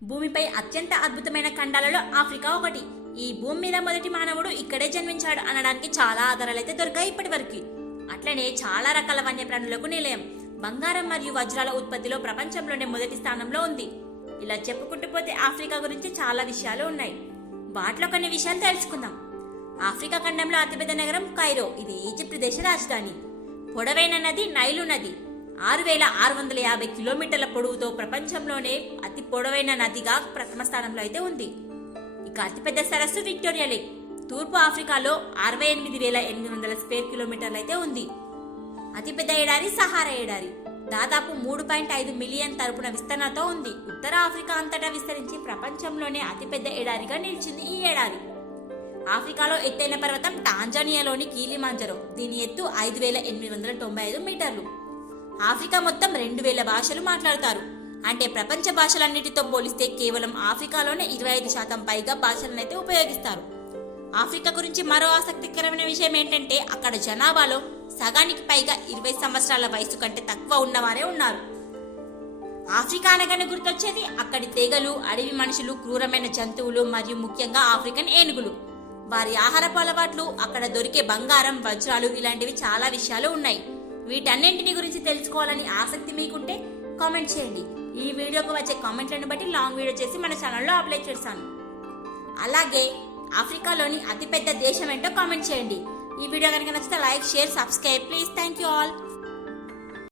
భూమిపై అత్యంత అద్భుతమైన ఖండాలలో ఆఫ్రికా ఒకటి. ఈ భూమి మీద మొదటి మానవుడు ఇక్కడే జన్మించాడు అనడానికి చాలా ఆధారాలైతే దొరికాయి ఇప్పటి వరకు. అట్లనే చాలా రకాల వన్యప్రాణులకు నిలయం. బంగారం మరియు వజ్రాల ఉత్పత్తిలో ప్రపంచంలోనే మొదటి స్థానంలో ఉంది. ఇలా చెప్పుకుంటూ పోతే ఆఫ్రికా గురించి చాలా విషయాలు ఉన్నాయి. వాటిలో కొన్ని విషయాలు తెలుసుకుందాం. ఆఫ్రికా ఖండంలో అతిపెద్ద నగరం కైరో. ఇది ఈజిప్ట్ దేశ రాజధాని. పొడవైన నది నైలు నది 6650 కిలోమీటర్ల పొడవుతో ప్రపంచంలోనే అతి పొడవైన నదిగా ప్రథమ స్థానంలో అయితే ఉంది. ఇక అతిపెద్ద సరస్సు విక్టోరియా లేక్ తూర్పు ఆఫ్రికాలో 68,800 స్క్వేర్ కిలోమీటర్లు అయితే ఉంది. అతిపెద్ద ఎడారి సహారా ఎడారి దాదాపు 3.5 మిలియన్ తరపున విస్తరణతో ఉంది. ఉత్తర ఆఫ్రికా అంతటా విస్తరించి ప్రపంచంలోనే అతిపెద్ద ఎడారిగా నిలిచింది ఈ ఎడారి. ఆఫ్రికాలో ఎత్తైన పర్వతం టాంజానియాలోని కిలిమంజరో. దీని ఎత్తు 5,895 మీటర్లు. ఆఫ్రికా మొత్తం 2,000 భాషలు మాట్లాడతారు. అంటే ప్రపంచ భాషలన్నిటితో పోలిస్తే కేవలం ఆఫ్రికాలోనే 25% పైగా భాషలనైతే ఉపయోగిస్తారు. ఆఫ్రికా గురించి మరో ఆసక్తికరమైన విషయం ఏంటంటే అక్కడ జనాభాలో సగానికి పైగా 20 సంవత్సరాల వయసు కంటే తక్కువ ఉన్నవారే ఉన్నారు. ఆఫ్రికా అనగానే గుర్తొచ్చేది అక్కడి తెగలు, అడవి మనుషులు, క్రూరమైన జంతువులు మరియు ముఖ్యంగా ఆఫ్రికన్ ఏనుగులు. వారి ఆహారపు అలవాట్లు, అక్కడ దొరికే బంగారం, వజ్రాలు ఇలాంటివి చాలా విషయాలు ఉన్నాయి. వీటన్నింటిని గురించి తెలుసుకోవాలని ఆసక్తి మీకుంటే కామెంట్ చేయండి. ఈ వీడియోకు వచ్చే కామెంట్లను బట్టి లాంగ్ వీడియో చేసి మన ఛానల్లో అప్లోడ్ చేస్తాను. అలాగే ఆఫ్రికాలోని అతిపెద్ద దేశం ఏంటో కామెంట్ చేయండి. ఈ వీడియో కనుక నచ్చితే like, share, subscribe please. Thank you all.